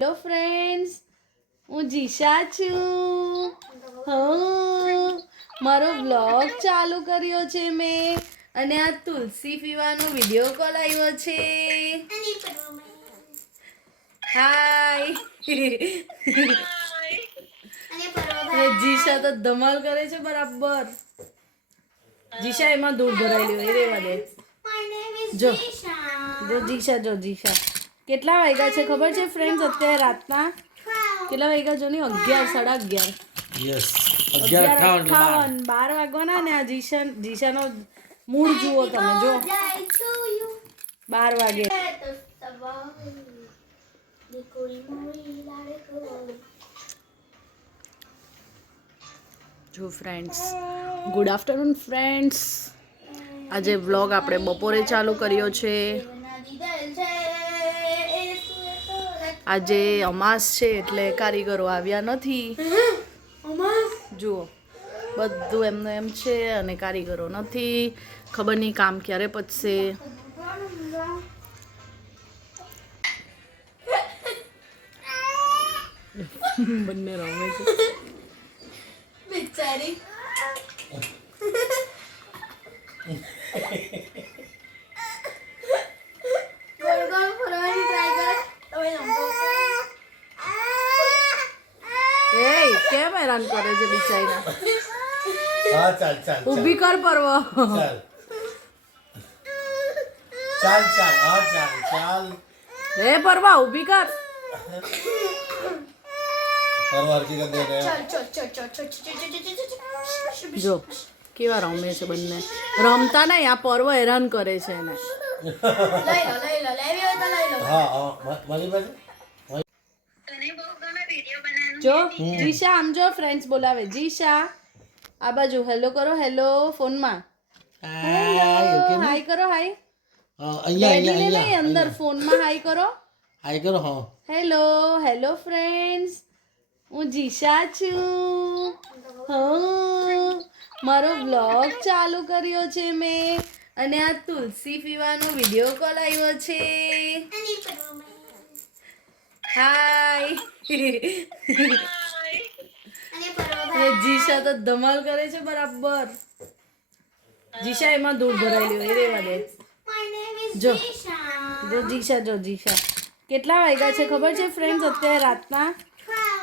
Hello friends, હું જીશા છું. મારો બ્લોગ ચાલુ કર્યો છે મેં અને આ તુલસી પીવાનો વિડીયો કોલ આવ્યો છે. હાય. જીશા તો ધમાલ કરે છે બરાબર. જીશા એમાં દૂધ ભરાયેલી હોય રેવા દે. જો જીશા કેટલા વાગ્યા છે ખબર છે ફ્રેન્ડ્સ? અત્યારે રાતના કેટલા વાગ્યા જો ની 11:30. યસ 11:58 12 વાગવાના ને આ જીશાનો મૂડ જુઓ તમે. જો 12 વાગે. જો ફ્રેન્ડ્સ, ગુડ આફ્ટરનૂન ફ્રેન્ડ્સ. આજે વ્લોગ આપણે બપોરે ચાલુ કર્યો છે. આજે અમાસ છે એટલે કારીગરો આવ્યા નથી. જુઓ બધું એમને એમ છે અને કારીગરો નથી. ખબર નહીં કામ ક્યારે પતશે. બંને રમે છે બિચારી. કેમ હેરાન કરે છે બિચારીને? હા ચાલ ઊભી કર પર્વ. ચાલ રે પરવા ઊભી કર. જો કેવા રમે છે બંને. રમતા નહીં, આ પર્વ હેરાન કરે છે એને. જો જીશા આમ જો, ફ્રેન્ડ્સ બોલાવે. જીશા આ બાજુ હેલો કરો. હેલો ફોનમાં હાય કરો. હાય અહીંયા નહીં, અંદર ફોનમાં હાય કરો. હાય કરો. હા હેલો ફ્રેન્ડ્સ, હું જીશા છું. મારો બ્લોગ ચાલુ કર્યો છે મેં અને આ તુલસી પીવાનો વિડીયો કોલ આવ્યો છે. હાય. જીશા તો ધમાલ કરે છે બરાબર. જીશા એમાં દૂધ ભરાયેલી હોય રેવા દે. જો જીશા કેટલા વાગ્યા છે ખબર છે ફ્રેન્ડ્સ? અત્યારે રાતના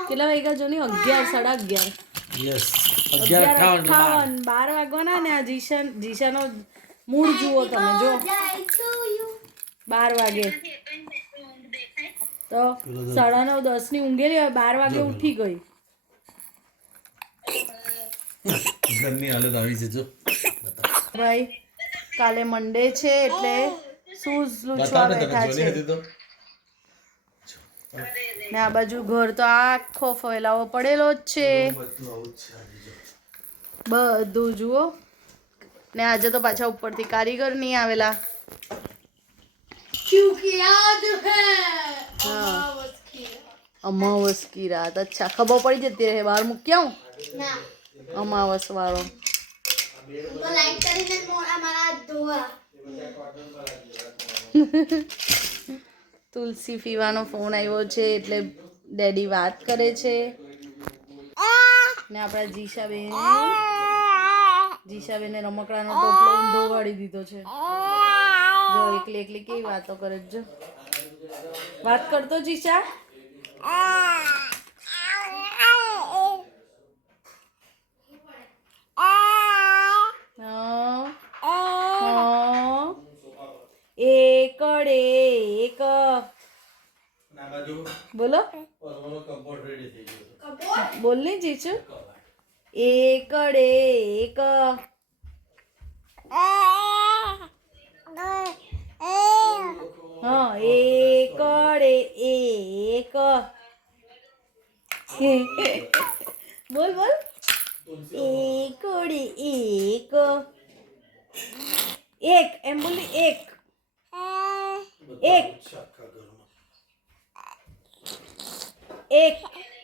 કેટલા વાગ્યા જો ની 11:30. યસ 11:58 12 વાગવાના ને આ જીશાનો મૂડ જુઓ તમે. જો 12 વાગે તો 9:30 ની ઊંઘેલી હોય, 12 વાગે ઉઠી ગઈ. ઘરની હાલત આવી છે જો ભાઈ કાલે મંડે છે એટલે શૂઝ લૂછવા બેઠા છે. ને આ બાજુ ઘર તો આખો ફેલાવો પડેલો જ છે બધું જુઓ. ને આજે તો પાછા ઉપરથી કારીગર નહીં આવેલા. અમાવસ की रात. अच्छा खबर पड़ी जती रहे बाहर મૂક્યા હું અમાવસ વાળો. તુલસી પીવાનો ફોન આવ્યો છે એટલે ડેડી વાત કરે છે. ને આપણા જીશાબેને રમકડાનો ટોપલો ઊંધો વાળી દીધો છે. જો એકલી કેવી વાતો કરે છે. જો વાત કરતો જીશા. એકડે એક બોલો. બોલ ની જીચુ. એકડે એક. હા એકડે એક. બોલ એકડે એક. એક એમ બોલી.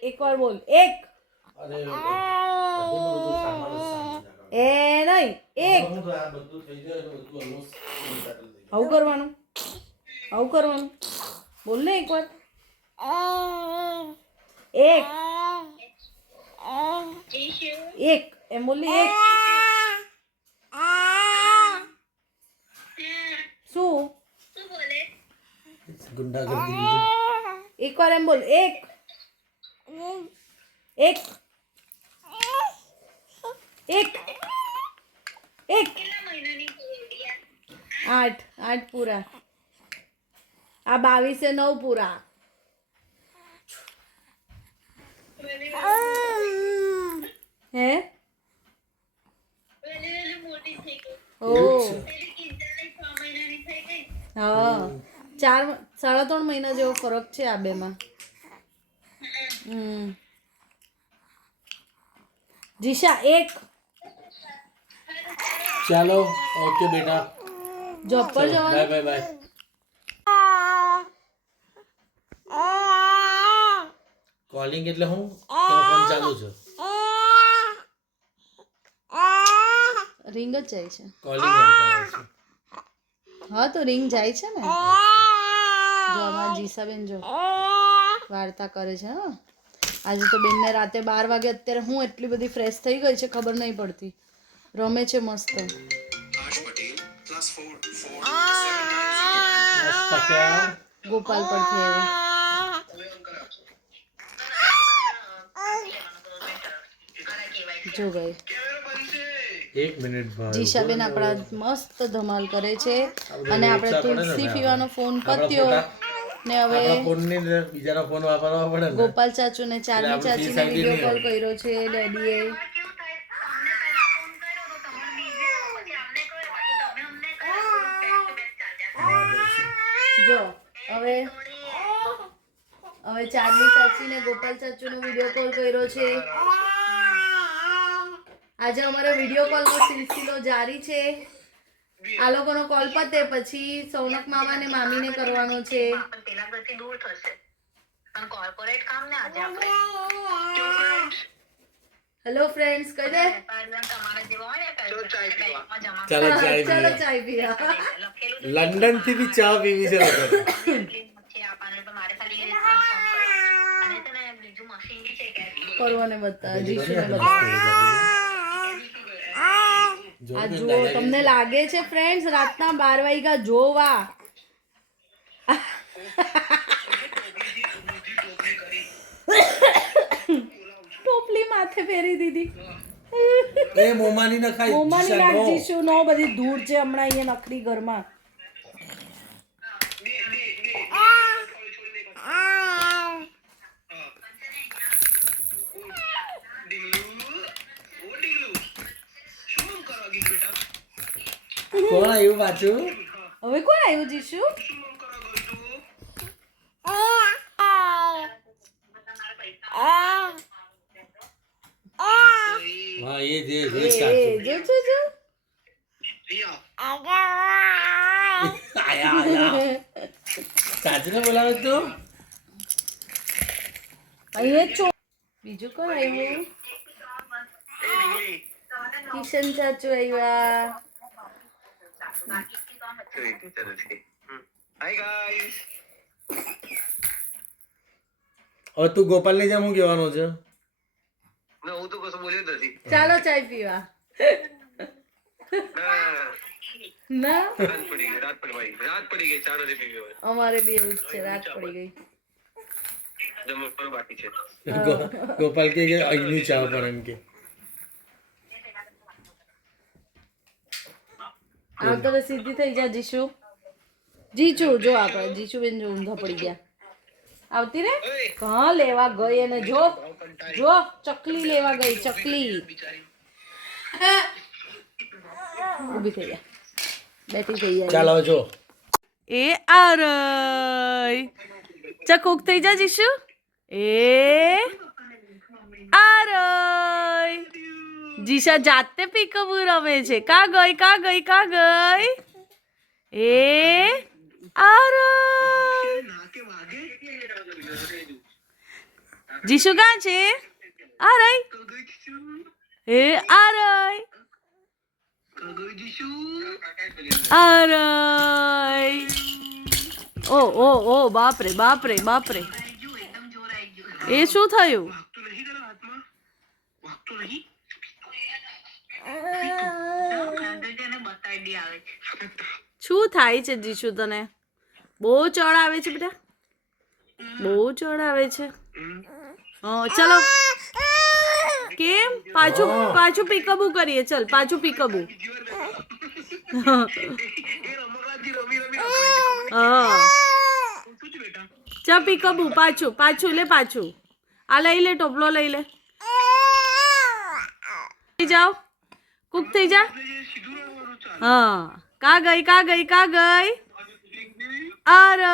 એક વાર બોલ. એક એ નહીં એક. આવું કરવાનું બોલ ને એકવાર. એક એક એમ બોલી એક શું ગુંડાગર્દી લીધું. એક વાર એમ બોલ એક એક એક એક 8 પૂરા આ 22 9 પૂરા હે ઓ હા 3.5 મહિના જેવો ફરક છે આ બેમાં. જીશા એક ચાલો ઓકે બેટા, જોબ પર બાય જવાનું બાય બાય. કોલિંગ એટલે હું ફોન ચાલુ છે, રિંગ જ જાય છે. કોલિંગ આવતા છે. હા તો રિંગ જાય છે ને. જો અમારા જીસાબેન જો વાર્તા કરે છે. હા આજે તો બેનને રાતે 12 વાગે અત્યારે હું એટલી બધી ફ્રેશ થઈ ગઈ છે ખબર નહીં પડતી. રમે છે મસ્ત. ગોપાલ પરથી આવ્યો. જો ગઈ એક મિનિટ ભાઈ. જીશાબેન આપણા મસ્ત ધમાલ કરે છે અને આપણે તુલસી પીવાનો ફોન પત્યો ને હવે બીજાનો ફોન વાપરવા પડે ને. ગોપાલ ચાચુ ને ચાર્મી ચાચીને વિડીયો કોલ કર્યો છે ડેડીએ. જો હવે ચાર્મી ચાચી ને ગોપાલ ચાચુ નો વિડીયો કોલ કર્યો છે. આજે અમારો વિડીયો કોલ નો સિલસિલો જારી છે. આ લોકોનો કોલ પતે પછી સૌનક મામા ને મામીને કરવાનો છે. હેલો ફ્રેન્ડ્સ કહી દે ચાલો ચાલો ચાય પીવા. લંડન થી બી ચા પીવી છે લોકો. પરવાને બતા જીશુને બતા. આ જુઓ તમને લાગે છે ફ્રેન્ડ્સ રાતના 12 વાગ્યા જોવા. ટોપલી માથે ફેરી દીધી. એ મોમાની ન ખાઈ. મોમાની નાખ જીશુ નો બધી ધૂળ છે હમણાં અહીંયા નકરી ઘરમાં. કોણ આવ્યું પાછું? હવે કોણ આવ્યું જીશુ? હા એ જે સાચું. જો જો જો સાચું બોલાવે તો અહીંયા ચો. બીજું કોણ આવ્યું? કિશન ચાચુ આવ્યા. હવે તું ગોપાલ ની જેમ હું કહેવાનો છે? હું તો કશું બોલ્યો જ નથી. ચાલો ચાય પીવા. ના રાત પડી ગઈ રાત પડી ગઈ ચા નથી પીવી હવે. અમારે બી એવું જ છે. રાત પડી ગઈ. જમવાનું બાકી છે. ગોપાલ કે અહીંની ચા પર એમ કે આવતો તો સીધી થઈ જા જીશુ. જીચુ જો આપણે જીશુબેન જો ઊંધા પડી ગયા. આવતી રે હા લેવા ગઈ અને જો જો ચકલી લેવા ગઈ. ચકલી ઊભી થઈ ગયા. બેઠી થઈ ગયા. ચાલો જો એ આરય ચકુક થઈ જા જીશુ. એ આરય જીશા જાતે પીકબુ રમે છે. કા ગઈ કા ગઈ કા ગઈ? એ આરય જીશુ કા છે? આરય એ આરય આરય ઓ ઓ ઓ બાપ રે બાપ રે બાપ રે. એ શું થયું? વાગતું નહીં તારા હાથમાં વાગતું નહીં શું થાય છે જીશુ તને? બહુ ચડ આવે છે બેટા, બહુ ચડ આવે છે. ચલો કેમ પાછું પાછું પીકબુ કરીએ. ચલ પાછું પીકબુ. એ રમકડાથી રમી રમી હા શું છે બેટા ચા પીકબુ પાછું પાછું લે પાછું. આ લઈ લે ટોપલો લઈ લે. થઈ જાઓ કુક થઈ જા. સીધું રહેવાનું ચાલ હા કા ગઈ કા ગઈ કા ગઈ? અરે